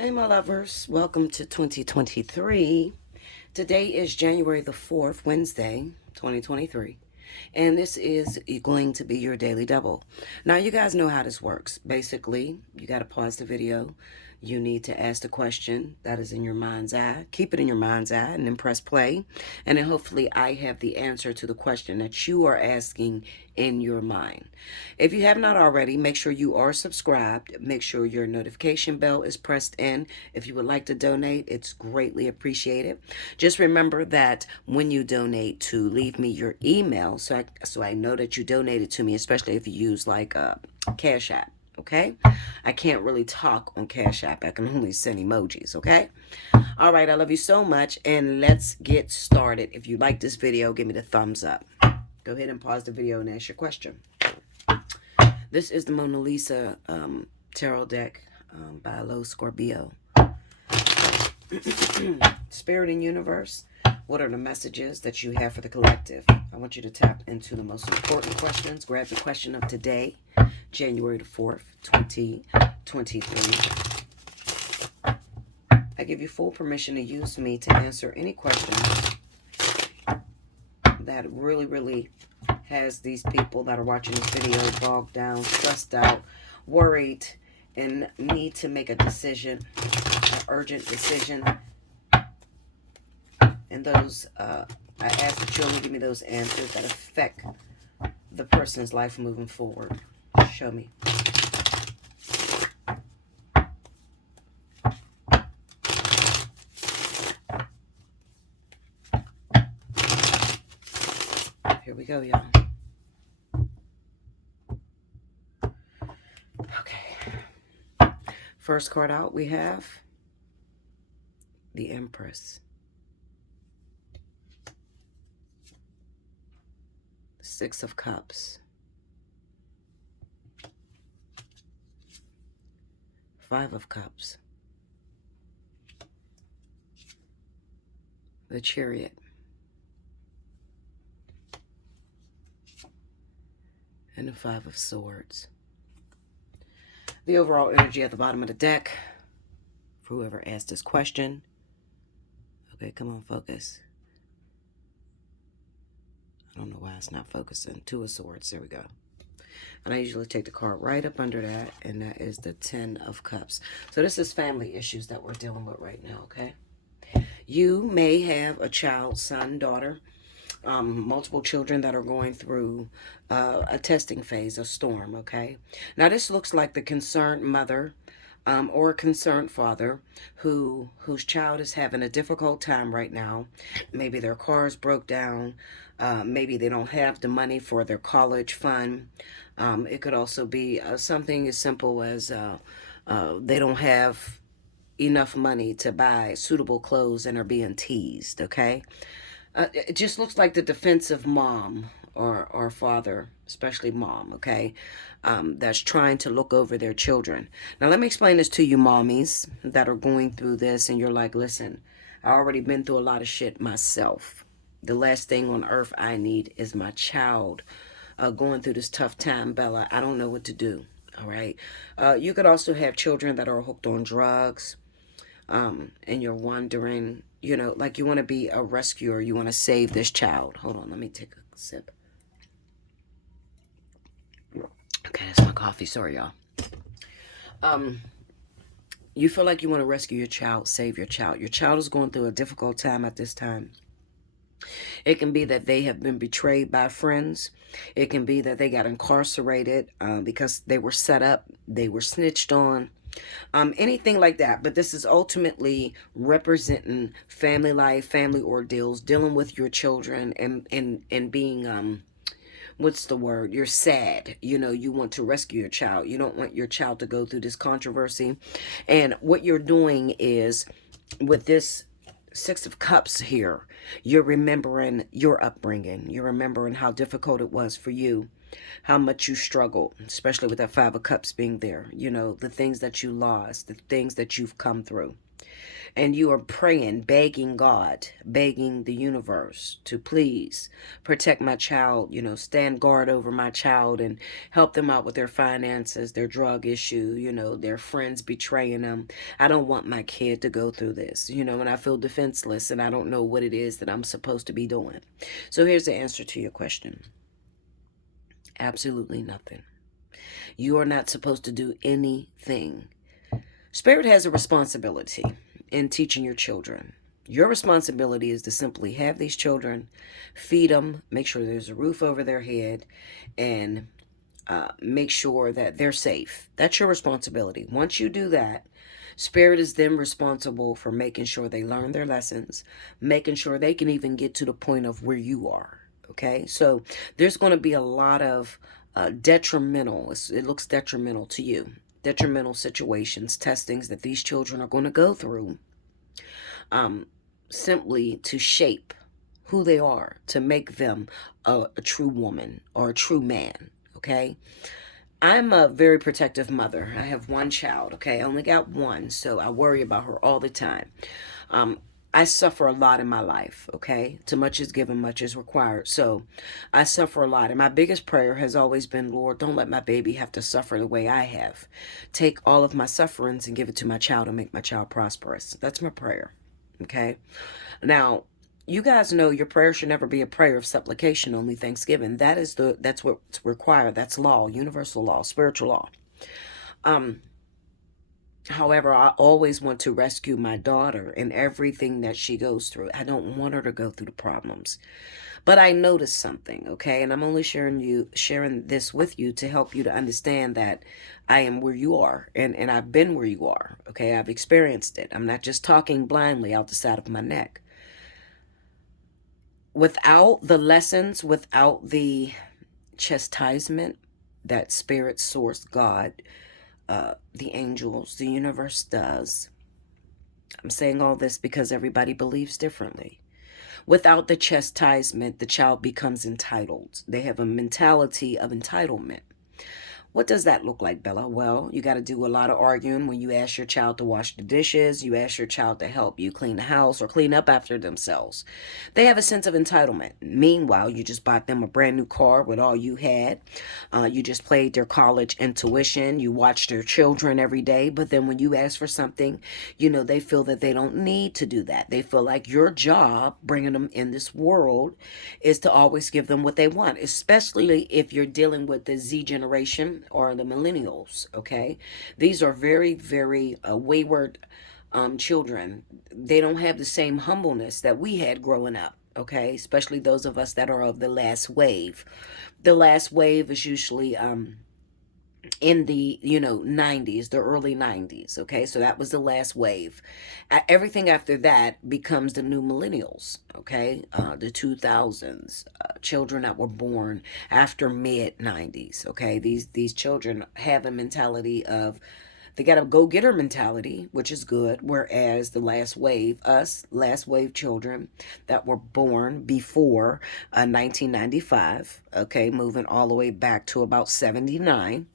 Hey, my lovers. Welcome to 2023. Today is January the 4th, Wednesday, 2023. And this is going to be your daily double. Now, you guys know how this works. Basically, you got to pause the video. You need to ask the question that is in your mind's eye. Keep it in your mind's eye and then press play. And then hopefully I have the answer to the question that you are asking in your mind. If you have not already, make sure you are subscribed. Make sure your notification bell is pressed in. If you would like to donate, it's greatly appreciated. Just remember that when you donate, to leave me your email so I know that you donated to me, especially if you use like Cash App. Okay, I can't really talk on Cash App. I can only send emojis. Okay, all right. I love you so much, and let's get started. If you like this video, give me the thumbs up. Go ahead and pause the video and ask your question. This is the Mona Lisa tarot deck by Lo Scorpio. Spirit and universe, what are the messages that you have for the collective? I want you to tap into the most important questions. Grab the question of today, January the 4th, 2023. I give you full permission to use me to answer any questions that really has these people that are watching this video bogged down, stressed out, worried, and need to make a decision, an urgent decision. And those, I ask that you only give me those answers that affect the person's life moving forward. Show me. Here we go, y'all. Okay. First card out, we have the Empress. Six of Cups. Five of Cups. The Chariot. And the Five of Swords. The overall energy at the bottom of the deck, for whoever asked this question. Okay, come on, focus. I don't know why it's not focusing. Two of Swords, there we go. And I usually take the card right up under that, and that is the Ten of Cups. So this is family issues that we're dealing with right now, okay? You may have a child, son, daughter, multiple children that are going through a testing phase, a storm, okay? Now, this looks like the concerned mother or a concerned father whose child is having a difficult time right now. Maybe their car is broke down. Maybe they don't have the money for their college fund. It could also be something as simple as they don't have enough money to buy suitable clothes and are being teased, okay? It just looks like the defensive mom or father, especially mom, okay, that's trying to look over their children. Now, let me explain this to you mommies that are going through this, and you're like, listen, I already been through a lot of shit myself. The last thing on earth I need is my child going through this tough time, Bella. I don't know what to do, all right? You could also have children that are hooked on drugs, and you're wondering, you know, like you want to be a rescuer. You want to save this child. Hold on, let me take a sip. Okay, that's my coffee. Sorry, y'all. You feel like you want to rescue your child, save your child. Your child is going through a difficult time at this time. It can be that they have been betrayed by friends. It can be that they got incarcerated because they were set up, they were snitched on. Anything like that. But this is ultimately representing family life, family ordeals, dealing with your children and being, what's the word? You're sad. You know, you want to rescue your child. You don't want your child to go through this controversy. And what you're doing is, with this Six of Cups here, you're remembering your upbringing. You're remembering how difficult it was for you, how much you struggled, especially with that Five of Cups being there. You know, the things that you lost, the things that you've come through. and you are praying, begging God, begging the universe to please protect my child, stand guard over my child and help them out with their finances, their drug issue, their friends betraying them. I don't want my kid to go through this, and I feel defenseless and I don't know what it is that I'm supposed to be doing. So here's the answer to your question. Absolutely nothing. You are not supposed to do anything. Spirit has a responsibility in teaching your children. Your responsibility is to simply have these children, feed them, make sure there's a roof over their head, and make sure that they're safe. That's your responsibility. Once you do that, Spirit is then responsible for making sure they learn their lessons, making sure they can even get to the point of where you are. Okay, so there's going to be a lot of detrimental, it looks detrimental to you, detrimental situations, testings that these children are going to go through, simply to shape who they are, to make them a true woman or a true man. Okay, I'm a very protective mother. I have one child. Okay, I only got one, so I worry about her all the time. I suffer a lot in my life, okay? Too much is given, much is required. So I suffer a lot. And my biggest prayer has always been, Lord, don't let my baby have to suffer the way I have. Take all of my sufferings and give it to my child and make my child prosperous. That's my prayer, okay? Now, you guys know your prayer should never be a prayer of supplication, only thanksgiving. That's what's required. That's law, universal law, spiritual law. However, I always want to rescue my daughter in everything that she goes through. I don't want her to go through the problems. But I noticed something, okay? And I'm only sharing this with you to help you to understand that I am where you are, and I've been where you are, okay? I've experienced it. I'm not just talking blindly out the side of my neck. Without the lessons, without the chastisement that Spirit, Source, God, the angels, the universe does. I'm saying all this because everybody believes differently. Without the chastisement, the child becomes entitled. They have a mentality of entitlement. What does that look like, Bella? Well, you got to do a lot of arguing when you ask your child to wash the dishes, you ask your child to help you clean the house or clean up after themselves. They have a sense of entitlement. Meanwhile, you just bought them a brand new car with all you had. You just played their college intuition. You watch their children every day. But then when you ask for something, they feel that they don't need to do that. They feel like your job, bringing them in this world, is to always give them what they want, especially if you're dealing with the Z generation or the millennials, okay? These are very, very wayward children. They don't have the same humbleness that we had growing up, okay? Especially those of us that are of the last wave. The last wave is usually in the 90s, the early 90s, okay? So that was the last wave. Everything after that becomes the new millennials, okay? The 2000s, children that were born after mid 90s, okay? These children have a mentality of, they got a go-getter mentality, which is good, whereas the last wave, us last wave children that were born before 1995, okay, moving all the way back to about 79,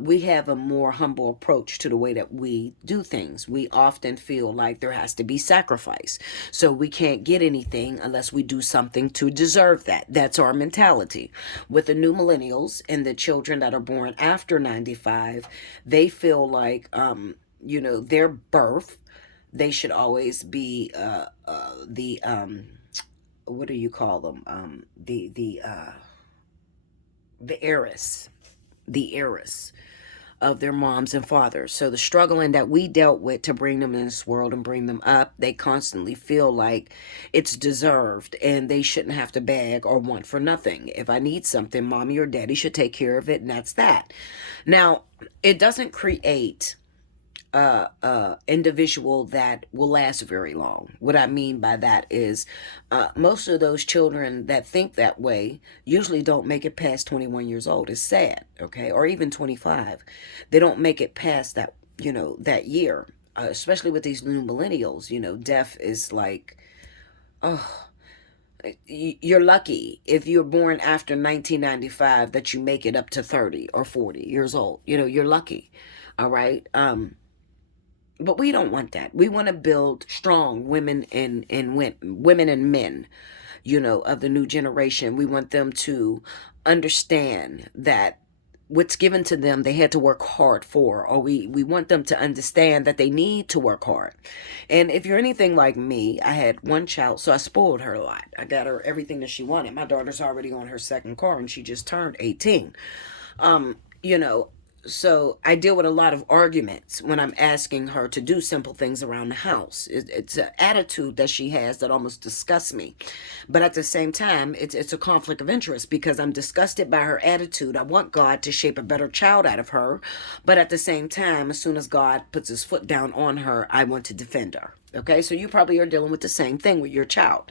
we have a more humble approach to the way that we do things. We often feel like there has to be sacrifice. So we can't get anything unless we do something to deserve that. That's our mentality. With the new millennials and the children that are born after 95, they feel like, their birth, they should always be what do you call them? The heiress. The heiress of their moms and fathers. So the struggling that we dealt with to bring them in this world and bring them up, they constantly feel like it's deserved and they shouldn't have to beg or want for nothing. If I need something, mommy or daddy should take care of it, and that's that. Now, it doesn't create individual that will last very long. What I mean by that is most of those children that think that way usually don't make it past 21 years old. It's sad, okay? Or even 25. They don't make it past that, that year, especially with these new millennials. Death is like, oh, you're lucky if you're born after 1995 that you make it up to 30 or 40 years old. You're lucky. All right. But we don't want that. We want to build strong women and women and men, of the new generation. We want them to understand that what's given to them they had to work hard for, or we want them to understand that they need to work hard. And if you're anything like me, I had one child, so I spoiled her a lot. I got her everything that she wanted. My daughter's already on her second car and she just turned 18. um you know so I deal with a lot of arguments when I'm asking her to do simple things around the house. It's an attitude that she has that almost disgusts me, but at the same time it's a conflict of interest because I'm disgusted by her attitude. I want God to shape a better child out of her, but at the same time, as soon as God puts his foot down on her, I want to defend her. Okay, so you probably are dealing with the same thing with your child.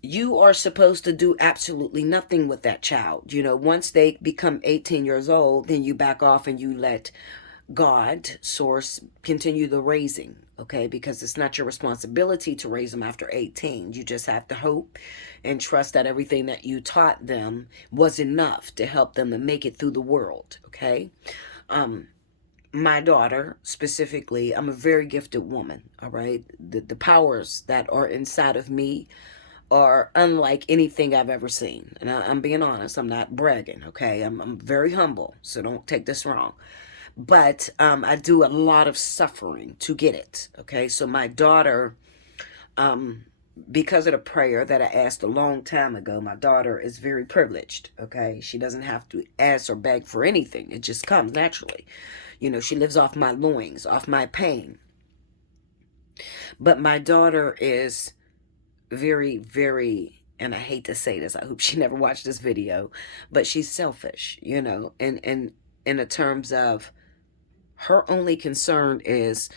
You are supposed to do absolutely nothing with that child. Once they become 18 years old, then you back off and you let God, source, continue the raising, okay? Because it's not your responsibility to raise them after 18. You just have to hope and trust that everything that you taught them was enough to help them to make it through the world, okay? My daughter, specifically, I'm a very gifted woman, all right? The powers that are inside of me are unlike anything I've ever seen. And I'm being honest, I'm not bragging, okay? I'm very humble, so don't take this wrong. But I do a lot of suffering to get it, okay? So my daughter, because of the prayer that I asked a long time ago, my daughter is very privileged, okay? She doesn't have to ask or beg for anything. It just comes naturally. She lives off my loins, off my pain. But my daughter is very, very, and I hate to say this, I hope she never watched this video, but she's selfish, and in the terms of her only concern is,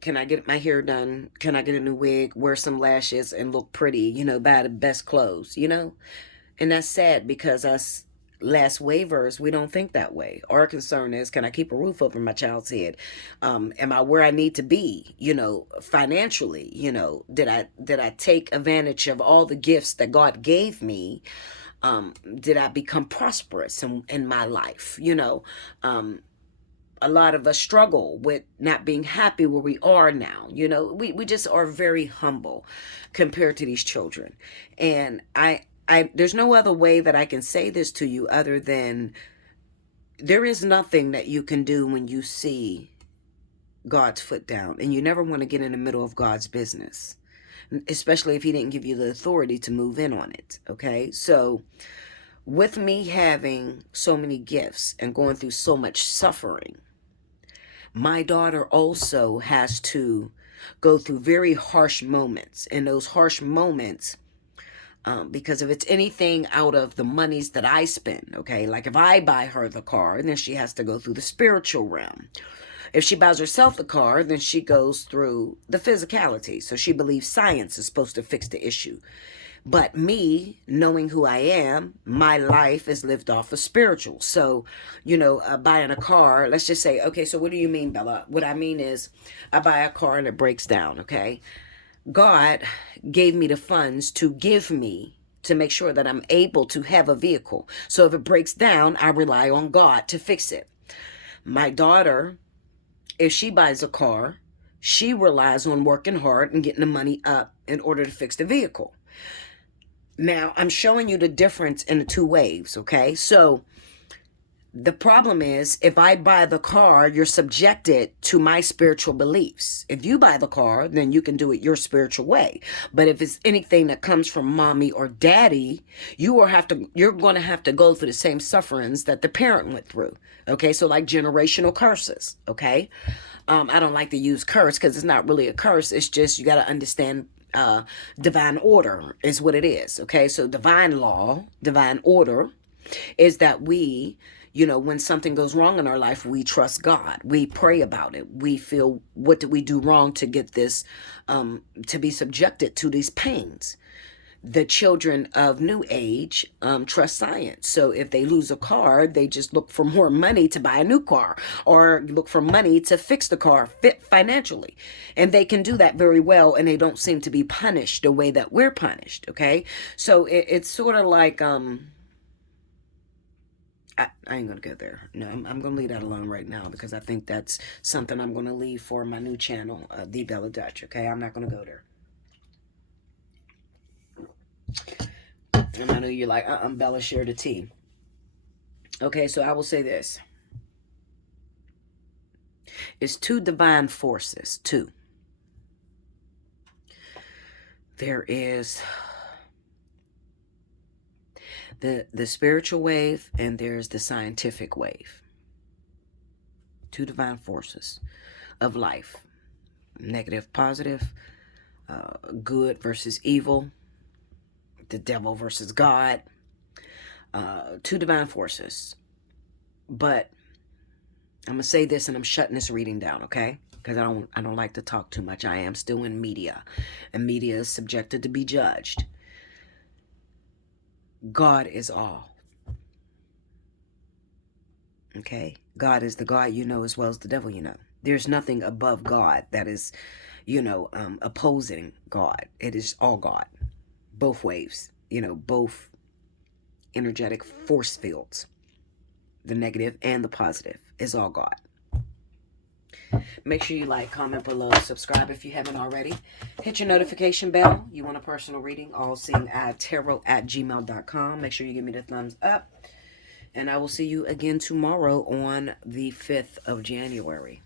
can I get my hair done? Can I get a new wig, wear some lashes, and look pretty, buy the best clothes, And that's sad because us last waivers, we don't think that way. Our concern is, can I keep a roof over my child's head? Am I where I need to be, financially? Did I take advantage of all the gifts that God gave me? Did I become prosperous in my life? A lot of us struggle with not being happy where we are now. We just are very humble compared to these children. And there's no other way that I can say this to you other than there is nothing that you can do when you see God's foot down, and you never want to get in the middle of God's business, especially if he didn't give you the authority to move in on it. Okay. So with me having so many gifts and going through so much suffering, my daughter also has to go through very harsh moments, and those harsh moments, because if it's anything out of the monies that I spend, okay, like if I buy her the car, then she has to go through the spiritual realm. If she buys herself the car, then she goes through the physicality. So she believes science is supposed to fix the issue. But me, knowing who I am, my life is lived off of spiritual. So, buying a car, let's just say, okay, so what do you mean, Bella? What I mean is I buy a car and it breaks down, okay? God gave me the funds to give me to make sure that I'm able to have a vehicle. So if it breaks down, I rely on God to fix it. My daughter, if she buys a car, she relies on working hard and getting the money up in order to fix the vehicle. Now, I'm showing you the difference in the two waves, okay? So the problem is, if I buy the car, you're subjected to my spiritual beliefs. If you buy the car, then you can do it your spiritual way. But if it's anything that comes from mommy or daddy, you're going to have to go through the same sufferings that the parent went through. Okay, so like generational curses. Okay, I don't like to use curse because it's not really a curse. It's just you got to understand. Divine order is what it is. Okay, so divine law, divine order is that we, when something goes wrong in our life, we trust God. We pray about it. We feel, what did we do wrong to get this, to be subjected to these pains? The children of New Age trust science. So if they lose a car, they just look for more money to buy a new car, or look for money to fix the car fit financially. And they can do that very well, and they don't seem to be punished the way that we're punished, okay? So it's sort of like... I ain't going to go there. No, I'm going to leave that alone right now because I think that's something I'm going to leave for my new channel, The Bella Dutch, okay? I'm not going to go there. And I know you're like, Bella, share the tea. Okay, so I will say this. It's two divine forces, two. There is the spiritual wave and there's the scientific wave. Two divine forces of life. Negative, positive, good versus evil, the devil versus God. Two divine forces. But I'm gonna say this and I'm shutting this reading down, okay? Because I don't like to talk too much. I am still in media, and media is subjected to be judged. God is all. Okay? God is the God you know as well as the devil you know. There's nothing above God that is, opposing God. It is all God. Both waves, both energetic force fields. The negative and the positive is all God. Make sure you like, comment below, subscribe if you haven't already. Hit your notification bell. You want a personal reading? Allseeingeyetarot@gmail.com. Make sure you give me the thumbs up. And I will see you again tomorrow on the 5th of January.